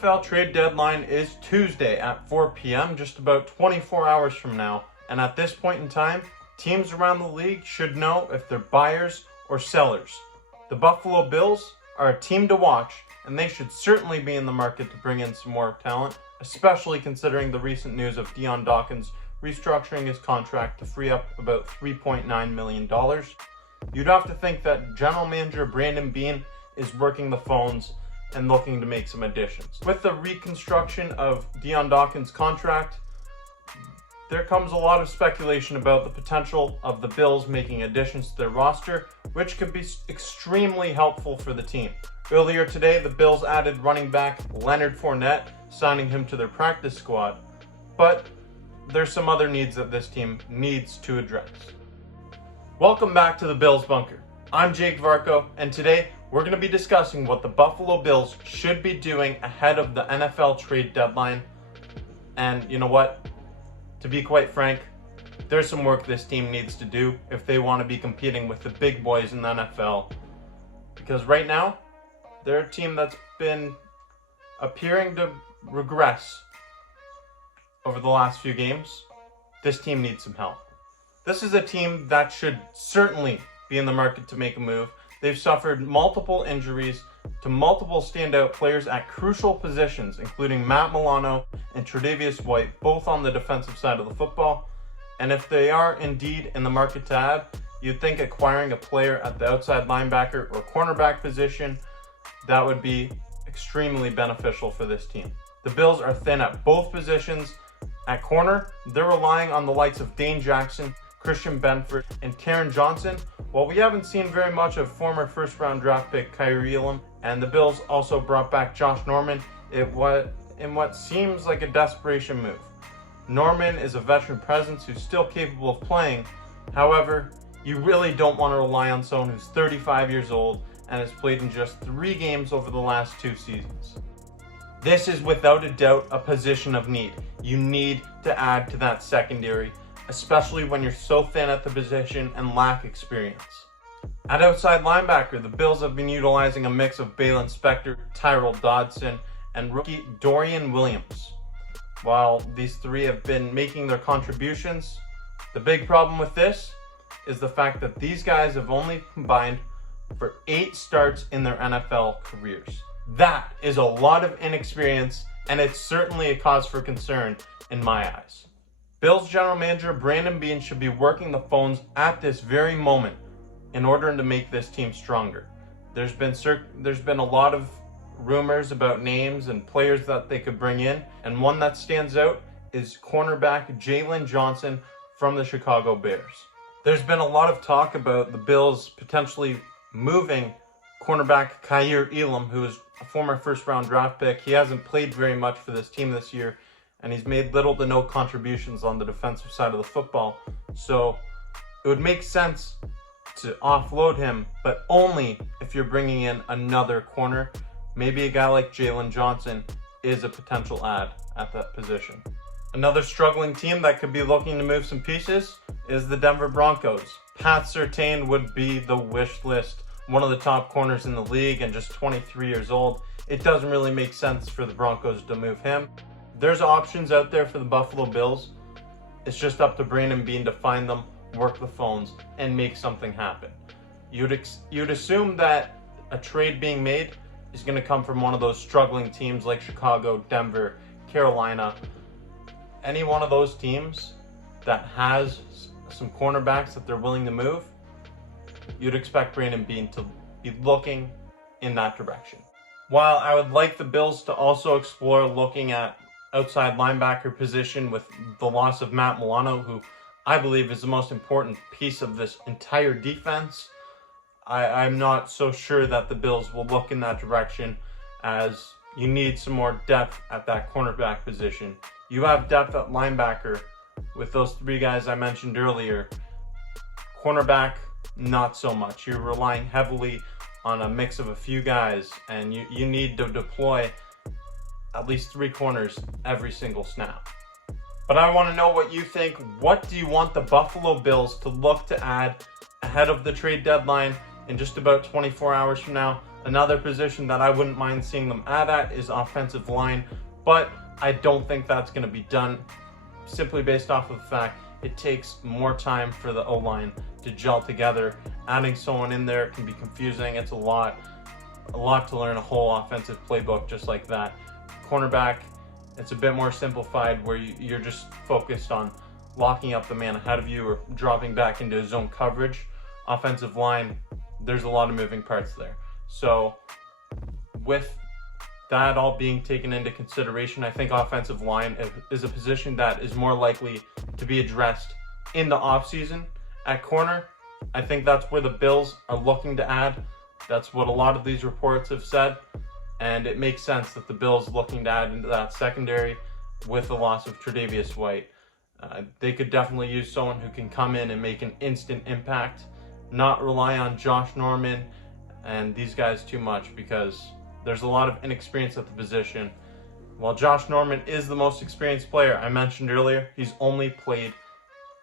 NFL trade deadline is Tuesday at 4 p.m., just about 24 hours from now. And at this point in time, teams around the league should know if they're buyers or sellers. The Buffalo Bills are a team to watch, and they should certainly be in the market to bring in some more talent, especially considering the recent news of Dion Dawkins restructuring his contract to free up about $3.9 million. You'd have to think that General Manager Brandon Beane is working the phones and looking to make some additions. With the reconstruction of Dion Dawkins' contract, there comes a lot of speculation about the potential of the Bills making additions to their roster, which could be extremely helpful for the team. Earlier today, the Bills added running back Leonard Fournette, signing him to their practice squad. But there's some other needs that this team needs to address. Welcome back to the Bills Bunker. I'm Jake Varco, and today we're going to be discussing what the Buffalo Bills should be doing ahead of the NFL trade deadline. And you know what? To be quite frank, there's some work this team needs to do if they want to be competing with the big boys in the NFL. Because right now, they're a team that's been appearing to regress over the last few games. This team needs some help. This is a team that should certainly be in the market to make a move. They've suffered multiple injuries to multiple standout players at crucial positions, including Matt Milano and Tre'Davious White, both on the defensive side of the football. And if they are indeed in the market to add, you'd think acquiring a player at the outside linebacker or cornerback position, that would be extremely beneficial for this team. The Bills are thin at both positions. At corner, they're relying on the likes of Dane Jackson, Christian Benford, and Taron Johnson. While we haven't seen very much of former first-round draft pick Kaiir Elam, and the Bills also brought back Josh Norman in what seems like a desperation move. Norman is a veteran presence who's still capable of playing. However, you really don't want to rely on someone who's 35 years old and has played in just 3 games over the last 2 seasons. This is without a doubt a position of need. You need to add to that secondary, especially when you're so thin at the position and lack experience. At outside linebacker, the Bills have been utilizing a mix of Baylon Spector, Tyrell Dodson, and rookie Dorian Williams. While these 3 have been making their contributions, the big problem with this is the fact that these guys have only combined for 8 starts in their NFL careers. That is a lot of inexperience, and it's certainly a cause for concern in my eyes. Bills general manager Brandon Beane should be working the phones at this very moment in order to make this team stronger. There's been a lot of rumors about names and players that they could bring in, and one that stands out is cornerback Jaylon Johnson from the Chicago Bears. There's been a lot of talk about the Bills potentially moving cornerback Kaiir Elam, who is a former first-round draft pick. He hasn't played very much for this team this year, and he's made little to no contributions on the defensive side of the football. So it would make sense to offload him, but only if you're bringing in another corner. Maybe a guy like Jaylon Johnson is a potential add at that position. Another struggling team that could be looking to move some pieces is the Denver Broncos. Pat Surtain would be the wish list, one of the top corners in the league and just 23 years old. It doesn't really make sense for the Broncos to move him. There's options out there for the Buffalo Bills. It's just up to Brandon Beane to find them, work the phones, and make something happen. You'd assume that a trade being made is going to come from one of those struggling teams like Chicago, Denver, Carolina. Any one of those teams that has some cornerbacks that they're willing to move, you'd expect Brandon Beane to be looking in that direction. While I would like the Bills to also explore looking at outside linebacker position with the loss of Matt Milano, who I believe is the most important piece of this entire defense, I'm not so sure that the Bills will look in that direction, as you need some more depth at that cornerback position. You have depth at linebacker with those 3 guys I mentioned earlier. Cornerback, not so much. You're relying heavily on a mix of a few guys, and you need to deploy at least 3 corners every single snap. But I want to know what you think. What do you want the Buffalo Bills to look to add ahead of the trade deadline in just about 24 hours from now? Another position that I wouldn't mind seeing them add at is offensive line, but I don't think that's going to be done simply based off of the fact it takes more time for the O-line to gel together. Adding someone in there can be confusing. It's a lot to learn a whole offensive playbook just like that. Cornerback, it's a bit more simplified where you're just focused on locking up the man ahead of you or dropping back into zone coverage. Offensive line, there's a lot of moving parts there. So with that all being taken into consideration, I think offensive line is a position that is more likely to be addressed in the offseason. At corner, I think that's where the Bills are looking to add. That's what a lot of these reports have said, and it makes sense that the Bills looking to add into that secondary with the loss of Tre'Davious White. They could definitely use someone who can come in and make an instant impact, not rely on Josh Norman and these guys too much, because there's a lot of inexperience at the position. While Josh Norman is the most experienced player, I mentioned earlier, he's only played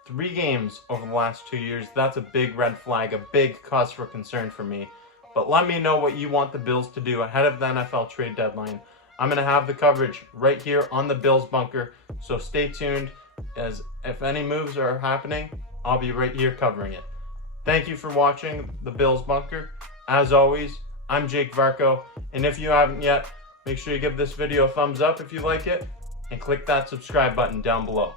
3 games over the last 2 years. That's a big red flag, a big cause for concern for me. But let me know what you want the Bills to do ahead of the NFL trade deadline. I'm going to have the coverage right here on the Bills Bunker, so stay tuned, as if any moves are happening, I'll be right here covering it. Thank you for watching the Bills Bunker. As always, I'm Jake Varco, and if you haven't yet, make sure you give this video a thumbs up if you like it, and click that subscribe button down below.